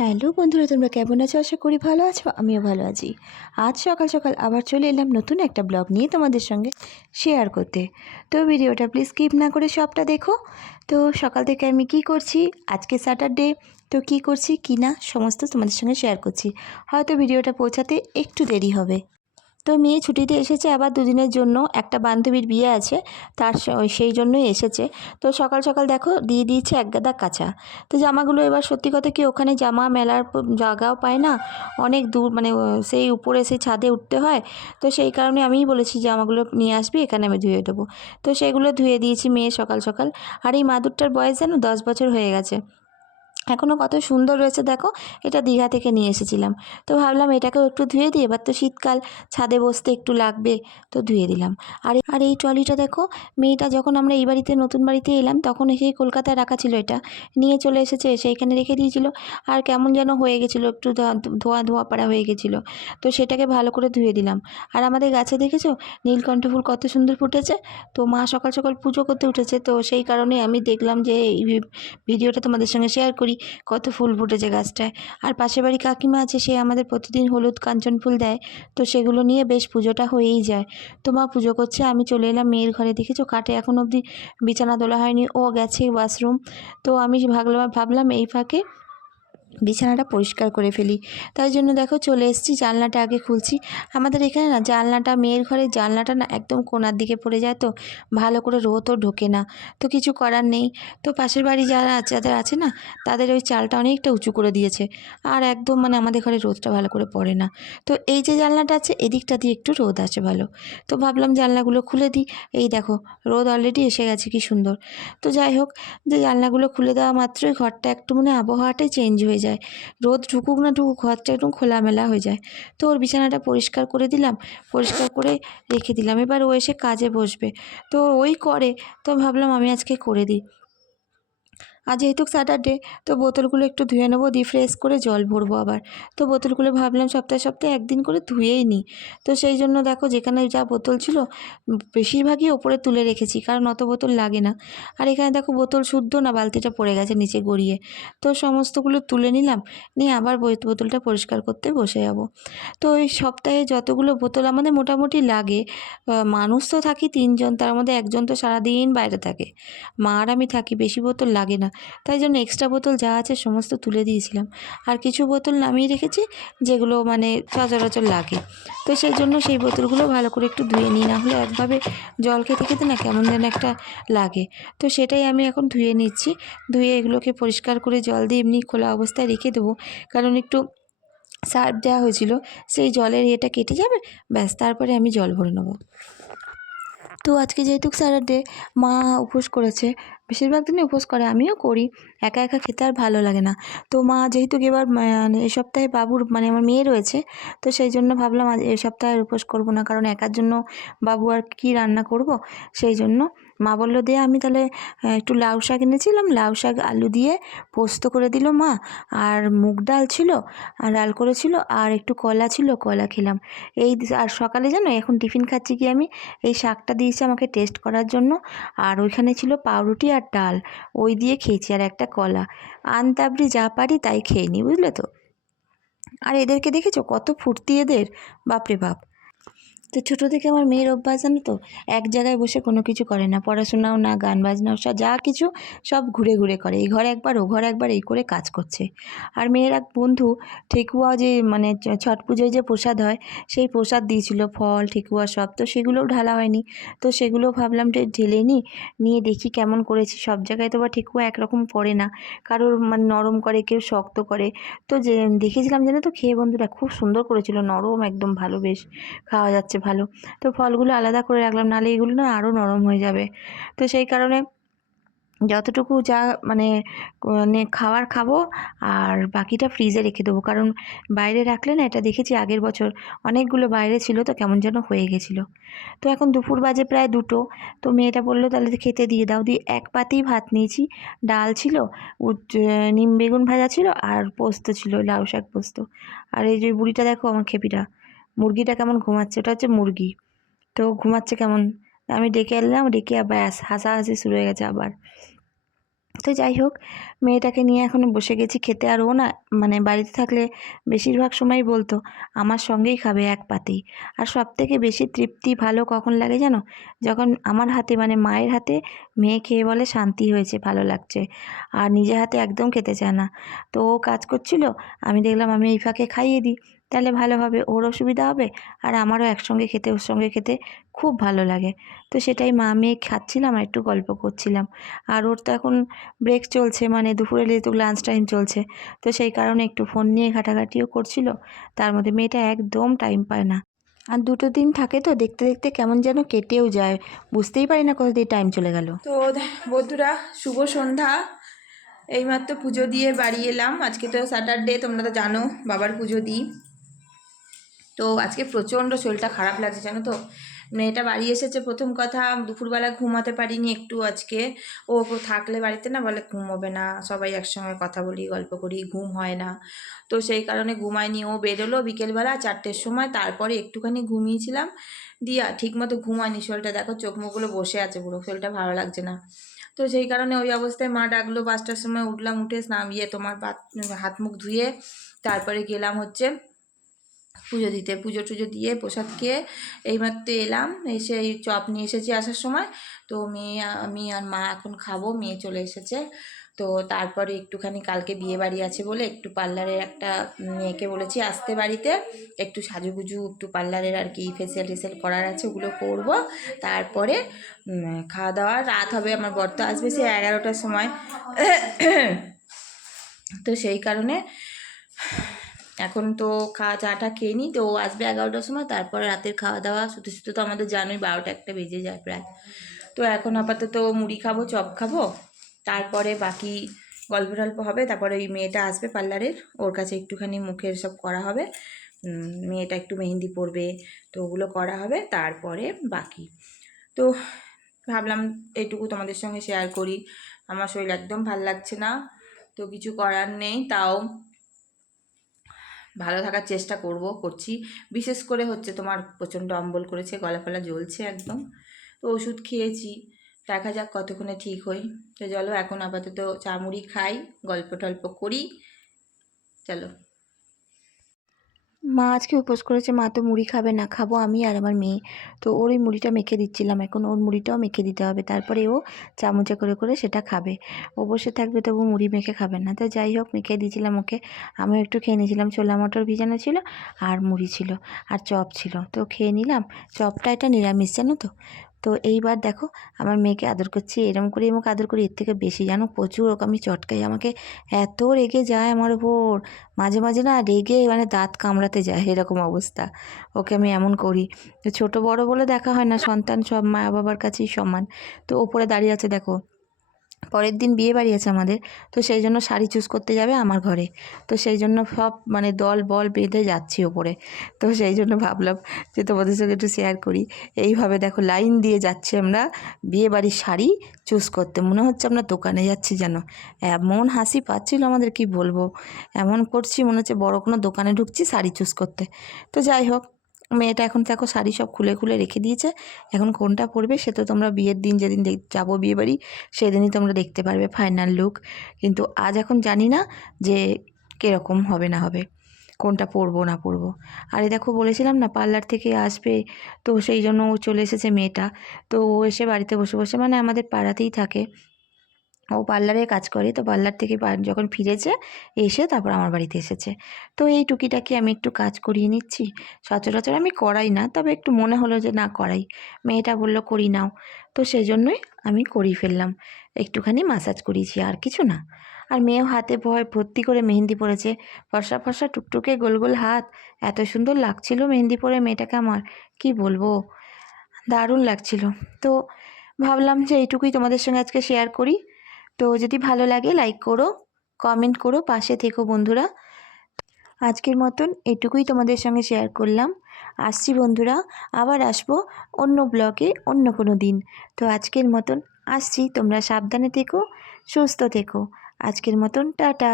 Hello বন্ধুরা, তোমরা কেমন আছো? আশা করি ভালো আছো। আমিও ভালো আছি। আজ সকাল সকাল আবার চলে এলাম নতুন একটা ব্লগ নিয়ে তোমাদের সঙ্গে শেয়ার করতে। তো ভিডিওটা প্লিজ স্কিপ না করে সবটা দেখো। তো সকাল থেকে আমি কি করছি, আজকে স্যাটারডে, তো কি করছি কি না সমস্ত তোমাদের সঙ্গে শেয়ার করছি। হয়তো ভিডিওটা পৌঁছাতে একটু দেরি হবে। তো মেয়ে ছুটিতে এসেছে আবার দুদিনের জন্য, একটা বান্ধবীর বিয়ে আছে, সেই জন্যই এসেছে। তো সকাল সকাল দেখো দিয়ে দিয়েছে এক গাদা কাঁচা। তো জামাগুলো এবার সত্যি কথা কি, ওখানে জামা মেলার জায়গাও পায় না, অনেক দূর, মানে সেই উপরে সেই ছাদে উঠতে হয়। তো সেই কারণে আমিই বলেছি জামাগুলো নিয়ে আসবি, এখানে আমি ধুয়ে দেবো। তো সেগুলো ধুয়ে দিয়েছি মেয়ে সকাল সকাল। আর এই মাদুরটার বয়স যেন 10 বছর হয়ে গেছে, এখনও কত সুন্দর রয়েছে দেখো। এটা দীঘা থেকে নিয়ে এসেছিলাম। তো ভাবলাম এটাকেও একটু ধুয়ে দিই, এবার তো শীতকাল, ছাদে বসতে একটু লাগবে, তো ধুয়ে দিলাম। আর এই ট্রলিটা দেখো, মেয়েটা যখন আমরা এই বাড়িতে নতুন বাড়িতে এলাম তখন এসেই কলকাতায় রাখা ছিল, এটা নিয়ে চলে এসেছে, এসে এখানে রেখে দিয়েছিল। আর কেমন যেন হয়ে গেছিলো, একটু ধোয়া ধোয়া পাড়া হয়ে গেছিলো। তো সেটাকে ভালো করে ধুয়ে দিলাম। আর আমাদের গাছে দেখেছো নীলকণ্ঠ ফুল কত সুন্দর ফুটেছে। তো মা সকাল সকাল পুজো করতে উঠেছে, তো সেই কারণে আমি দেখলাম যে এই ভিডিওটা তোমাদের সঙ্গে শেয়ার করি, কত ফুল ফুটেছে গাছটায়। আর পাশের বাড়ি কাকিমা আছে, সে আমাদের প্রতিদিন হলুদ কাঞ্চন ফুল দেয়, তো সেগুলো নিয়ে বেশ পুজোটা হয়েই যায়। তো মা পুজো করছে, আমি চলে এলাম মেয়ের ঘরে। দেখেছো কাঠে এখন অবধি বিছানা তোলা হয়নি, ও গেছে ওয়াশরুম। তো আমি ভাবলাম এই ফাঁকে বিছানাটা পরিষ্কার করে ফেলি। তাই জন্য দেখো চলে এসেছি, জানলাটা আগে খুলছি। আমাদের এখানে না জানলাটা, মেয়ের ঘরের জানলাটা না একদম কোণার দিকে পড়ে যায়, তো ভালো করে রোদও ঢোকে না। তো কিছু করার নেই। তো পাশের বাড়ি যাদের আছে না, তাদের ওই চালটা অনেকটা উঁচু করে দিয়েছে, আর একদম মানে আমাদের ঘরে রোদটা ভালো করে পড়ে না। তো এই যে জানলাটা আছে, এদিকটা দিয়ে একটু রোদ আসে ভালো। তো ভাবলাম জানলাগুলো খুলে দিই। এই দেখো রোদ অলরেডি এসে গেছে, কি সুন্দর। তো যাই হোক, যে জানলাগুলো খুলে দেওয়া মাত্রই ঘরটা একটু মানে আবহাওয়াটাই চেঞ্জ হয়ে যায়। রোদ ঢুকুক না ঢুকুক, ঘরটা একদম খোলামেলা হয়ে যায়। তো ওর বিছানাটা পরিষ্কার করে দিলাম, পরিষ্কার করে রেখে দিলাম। এবার ও এসে কাজে বসবে, তো ওই করে। তো ভাবলাম আমি আজকে করে দিই। আর যেহেতু স্যাটারডে, তো বোতলগুলো একটু ধুয়ে নেবো, দিয়ে ফ্রেশ করে জল ভরবো আবার। তো বোতলগুলো ভাবলাম সপ্তাহে সপ্তাহে একদিন করে ধুয়েই নিই। তো সেই জন্য দেখো যেখানে যা বোতল ছিল বেশিরভাগই ওপরে তুলে রেখেছি, কারণ অত বোতল লাগে না। আর এখানে দেখো বোতল শুদ্ধ না, বালতিটা পড়ে গেছে নিচে গড়িয়ে। তো সমস্তগুলো তুলে নিলাম, নিয়ে আবার বোতলটা পরিষ্কার করতে বসে যাব। তো ওই সপ্তাহে যতগুলো বোতল আমাদের মোটামুটি লাগে, মানুষ তো থাকি 3জন, তার মধ্যে একজন তো সারাদিন বাইরে থাকে, মা আর আমি থাকি, বেশি বোতল লাগে না। তাই জন্য এক্সট্রা বোতল যা আছে সমস্ত তুলে দিয়েছিলাম। আর কিছু বোতল নামিয়ে রেখেছি যেগুলো মানে সচরাচর লাগে। তো সেই জন্য সেই বোতলগুলো ভালো করে একটু ধুয়ে নিই, না হলে একভাবে জল খেতে খেতে না কেমন যেন একটা লাগে। তো সেটাই আমি এখন ধুয়ে নিচ্ছি। ধুয়ে এগুলোকে পরিষ্কার করে জল দিয়ে এমনি খোলা অবস্থায় রেখে দেবো, কারণ একটু সার্ফ দেওয়া হয়েছিল, সেই জলের ইয়েটা কেটে যাবে, ব্যাস তারপরে আমি জল ভরে নেবো। তো আজকে যেহেতু স্যাটারডে, মা উপোস করেছে, বেশিরভাগ দিনই উপোস করে, আমিও করি। একা একা খেতে আর ভালো লাগে না। তো মা যেহেতু এবার মানে এই সপ্তাহে বাবুর মানে আমার মেয়ে রয়েছে, তো সেই জন্য ভাবলাম আজ এই সপ্তাহে আর উপোস করবো না, কারণ একার জন্য বাবু আর কী রান্না করব। সেই জন্য মা বললো দে, আমি তাহলে একটু লাউ শাক এনেছিলাম, লাউ শাক আলু দিয়ে পোস্ত করে দিল মা। আর মুগ ডাল ছিল, আর ডাল করেছিল, আর একটু কলা ছিল, কলা খেলাম। আর সকালে জানো এখন টিফিন খাচ্ছি কি আমি, এই শাকটা দিয়েছে আমাকে টেস্ট করার জন্য, আর ওইখানে ছিল পাউরুটি আর ডাল, ওই দিয়ে খেয়েছি, আর একটা কলা। আনতাবড়ি যা পারি তাই খেয়ে নিই, বুঝলে তো। আর এদেরকে দেখেছো কত ফুর্তি এদের, বাপরে বাপ। তো ছোটো থেকে আমার মেয়ের অভ্যাস জানো তো, এক জায়গায় বসে কোনো কিছু করে না, পড়াশোনাও না, গান বাজনাও, যা কিছু সব ঘুরে ঘুরে করে, এই ঘরে একবার ও ঘরে একবার, এই করে কাজ করছে। আর মেয়ের এক বন্ধু ঠেকুয়া, যে মানে ছট পুজোয় যে প্রসাদ হয়, সেই প্রসাদ দিয়েছিল, ফল ঠেকুয়া সব, তো সেগুলোও ঢালা হয়নি। তো সেগুলোও ভাবলাম ঢেলে নিই, নিয়ে দেখি কেমন করেছি। সব জায়গায় তো বা ঠেকুয়া একরকম পড়ে না, কারোর মানে নরম করে, কেউ শক্ত করে। তো যে দেখেছিলাম জানো তো, খেয়ে বন্ধুরা খুব সুন্দর করেছিল, নরম একদম, ভালো, বেশ খাওয়া যাচ্ছে ভালো। তো ফলগুলো আলাদা করে রাখলাম, নাহলে এগুলো না আরও নরম হয়ে যাবে। তো সেই কারণে যতটুকু যা মানে খাবার খাবো, আর বাকিটা ফ্রিজে রেখে দেবো, কারণ বাইরে রাখলে না, এটা দেখেছি আগের বছর অনেকগুলো বাইরে ছিল, তো কেমন যেন হয়ে গেছিলো। তো এখন দুপুর বাজে প্রায় 2টো। তো মেয়েটা বললো তাহলে খেতে দিয়ে দাও, দিয়ে এক পাতেই ভাত নিয়েছি। ডাল ছিল, নিম বেগুন ভাজা ছিল, আর পোস্ত ছিল, লাউ শাক পোস্ত। আর এই যে বুড়িটা দেখো আমার খেপিটা, মুরগিটা কেমন ঘুমাচ্ছে, ওটা হচ্ছে মুরগি, তো ঘুমাচ্ছে কেমন। আমি ডেকে এলাম, ডেকে ব্যাস হাসাহাসি শুরু হয়ে গেছে আবার। তো যাই হোক, মেয়েটাকে নিয়ে এখন বসে গেছি খেতে। আর ও না মানে বাড়িতে থাকলে বেশিরভাগ সময়ই বলতো আমার সঙ্গেই খাবে এক পাতেই। আর সবথেকে বেশি তৃপ্তি ভালো কখন লাগে জানো? যখন আমার হাতে মানে মায়ের হাতে মেয়ে খেয়ে বলে শান্তি হয়েছে, ভালো লাগছে। আর নিজের হাতে একদম খেতে চায় না। তো ও কাজ করছিল, আমি দেখলাম আমি এই ফাঁকে খাইয়ে দিই, তাহলে ভালো হবে, ওরও সুবিধা হবে আর আমারও একসঙ্গে খেতে ওর সঙ্গে খেতে খুব ভালো লাগে। তো সেটাই মা মেয়ে খাচ্ছিলাম আর একটু গল্প করছিলাম। আর ওর তো এখন ব্রেক চলছে, মানে দুপুরে যেহেতু লাঞ্চ টাইম চলছে, তো সেই কারণে একটু ফোন নিয়ে ঘাটাঘাটিও করছিল। তার মধ্যে মেয়েটা একদম টাইম পায় না। আর দুটো দিন থাকে তো দেখতে দেখতে কেমন যেন কেটেও যায়, বুঝতেই পারি না কতদিন টাইম চলে গেল। তো বন্ধুরা, শুভ সন্ধ্যা। এইমাত্র পুজো দিয়ে বাড়ি এলাম। আজকে তো স্যাটারডে, তোমরা তো জানো বাবার পুজো দিই। তো আজকে প্রচণ্ড শরীরটা খারাপ লাগছে জানো তো। মেয়েটা বাড়ি এসেছে, প্রথম কথা দুপুরবেলা ঘুমাতে পারিনি একটু আজকে। ও থাকলে বাড়িতে না বলে ঘুমোবে না, সবাই একসঙ্গে কথা বলি গল্প করি, ঘুম হয় না। তো সেই কারণে ঘুমায়নি। ও বেরোলো বিকেলবেলা 4টের সময়, তারপরে একটুখানি ঘুমিয়েছিলাম। দিয়া ঠিকমতো ঘুমায়নি, শরীরটা দেখো চোখ মুখগুলো বসে আছে পুরো, শরীরটা ভালো লাগছে না। তো সেই কারণে ওই অবস্থায় মা ডাকলো, 5টার সময় উঠলাম, উঠে স্নান তোমার হাত মুখ ধুয়ে তারপরে গেলাম হচ্ছে পুজো দিতে। পুজো টুজো দিয়ে প্রসাদ খেয়ে এইমাত্র এলাম, এসে এই চপ নিয়ে এসেছি আসার সময়। তো মেয়ে আমি আর মা এখন খাবো, মেয়ে চলে এসেছে। তো তারপরে একটুখানি কালকে বিয়ে বাড়ি আছে বলে একটু পার্লারের একটা মেয়েকে বলেছি আসতে বাড়িতে, একটু সাজুগুজু একটু পার্লারের আর কি ফেসিয়াল টেসিয়াল করার আছে, ওগুলো করব। তারপরে খাওয়া দাওয়া রাত হবে। আমার বর তো আসবে সে 11টার সময়। তো সেই কারণে এখন তো চাটা খেয়ে নিই, তো ও আসবে 11টার সময়। তারপরে রাতের খাওয়া দাওয়া শুতে শুতে তো আমাদের জানোই 12টা 1টা বেজে যায় প্রায়। তো এখন আপাতত মুড়ি খাবো, চপ খাবো, তারপরে বাকি গল্প টল্প হবে। তারপরে ওই মেয়েটা আসবে পার্লারের, ওর কাছে একটুখানি মুখের সব করা হবে। মেয়েটা একটু মেহেন্দি পরবে, তো ওগুলো করা হবে। তারপরে বাকি তো ভাবলাম এইটুকু তোমাদের সঙ্গে শেয়ার করি। আমার শরীর একদম ভাল লাগছে না, তো কিছু করার নেই, তাও ভালো থাকার চেষ্টা করছি। বিশেষ করে হচ্ছে তোমার প্রচণ্ড অম্বল করেছে, গলা ফলা জ্বলছে একদম। তো ওষুধ খেয়েছি, দেখা যাক কতক্ষণে ঠিক হই। তো চলো এখন আপাতত চা মুড়ি খাই, গল্প টল্প করি, চলো। মা আজকে উপোস করেছে, মা তো মুড়ি খাবে না, খাবো আমি আর আমার মেয়ে। তো ওর ওই মুড়িটা মেখে দিচ্ছিলাম, এখন ওর মুড়িটাও মেখে দিতে হবে, তারপরে ও চামচে করে করে সেটা খাবে। ও বসে থাকবে তবু মুড়ি মেখে খাবে না। তো যাই হোক মেখে দিয়েছিলাম ওকে, আমিও একটু খেয়ে নিয়েছিলাম। ছোলা মটর ভিজানো ছিল আর মুড়ি ছিল আর চপ ছিল, তো খেয়ে নিলাম। চপটা এটা নিরামিষ জানো তো। তো এইবার দেখো আমার মেয়েকে আদর করছি, এরম করে আমাকে আদর করি, এর থেকে বেশি জানো প্রচুর ওকে আমি চটকাই। আমাকে এত রেগে যায় আমার ওপর, মাঝে মাঝে না রেগে মানে দাঁত কামড়াতে যায়, এরকম অবস্থা। ওকে আমি এমন করি। তো ছোটো বড় বলে দেখা হয় না, সন্তান সব মা বাবার কাছেই সমান। তো ওপরে দাঁড়িয়ে আছে দেখো, পরের দিন বিয়ে বাড়ি আছে আমাদের, তো সেই জন্য শাড়ি চুজ করতে যাবে আমার ঘরে। তো সেই জন্য সব মানে দল বল বেঁধে যাচ্ছি ওপরে। তো সেই জন্য ভাবলাম যে তোমাদের সঙ্গে একটু শেয়ার করি। এইভাবে দেখো লাইন দিয়ে যাচ্ছি আমরা বিয়ে বাড়ির শাড়ি চুজ করতে, মনে হচ্ছে আমরা দোকানে যাচ্ছি যেন। এমন হাসি পাচ্ছিল আমাদের, কি বলবো, এমন করছি মনে হচ্ছে বড় কোনো দোকানে ঢুকছি শাড়ি চুজ করতে। তো যাই হোক, মেয়েটা এখন দেখো শাড়ি সব খুলে খুলে রেখে দিয়েছে। এখন কোনটা পরবে সে তো তোমরা বিয়ের দিন যেদিন যাবো বিয়ে বাড়ি সেদিনই তোমরা দেখতে পারবে ফাইনাল লুক। কিন্তু আজ এখন জানি না যে কীরকম হবে না হবে, কোনটা পরবো না পরবো। আর এই দেখো বলেছিলাম না পার্লার থেকে আসবে, তো সেই জন্য ও চলে এসেছে মেয়েটা। তো ও এসে বাড়িতে বসে বসে মানে আমাদের পাড়াতেই থাকে, ও পার্লারে কাজ করে, তো পার্লার থেকে যখন ফিরেছে এসে তারপর আমার বাড়িতে এসেছে। তো এই টুকিটাকি আমি একটু কাজ করিয়ে নিচ্ছি। সচরাচর আমি করাই না, তবে একটু মনে হলো যে না করাই, মেয়েটা বললো করি নাও, তো সেই জন্যই আমি করিয়ে ফেললাম। একটুখানি মাসাজ করিয়েছি আর কিছু না। আর মেয়েও হাতে ভর্তি করে মেহেন্দি পরেছে, ফর্সা ফর্সা টুকটুকে গোল গোল হাত, এত সুন্দর লাগছিল মেহেন্দি পরে মেয়েটাকে আমার, কি বলবো, দারুণ লাগছিল। তো ভাবলাম যে এইটুকুই তোমাদের সঙ্গে আজকে শেয়ার করি। তো যদি ভালো লাগে লাইক করো, কমেন্ট করো, পাশে থেকো বন্ধুরা। আজকের মতন এটুকুই তোমাদের সঙ্গে শেয়ার করলাম। আসছি বন্ধুরা, আবার আসবো অন্য ব্লগে অন্য কোনো দিন। তো আজকের মতন আসছি, তোমরা সাবধানে থেকো, সুস্থ থেকো। আজকের মতন টাটা।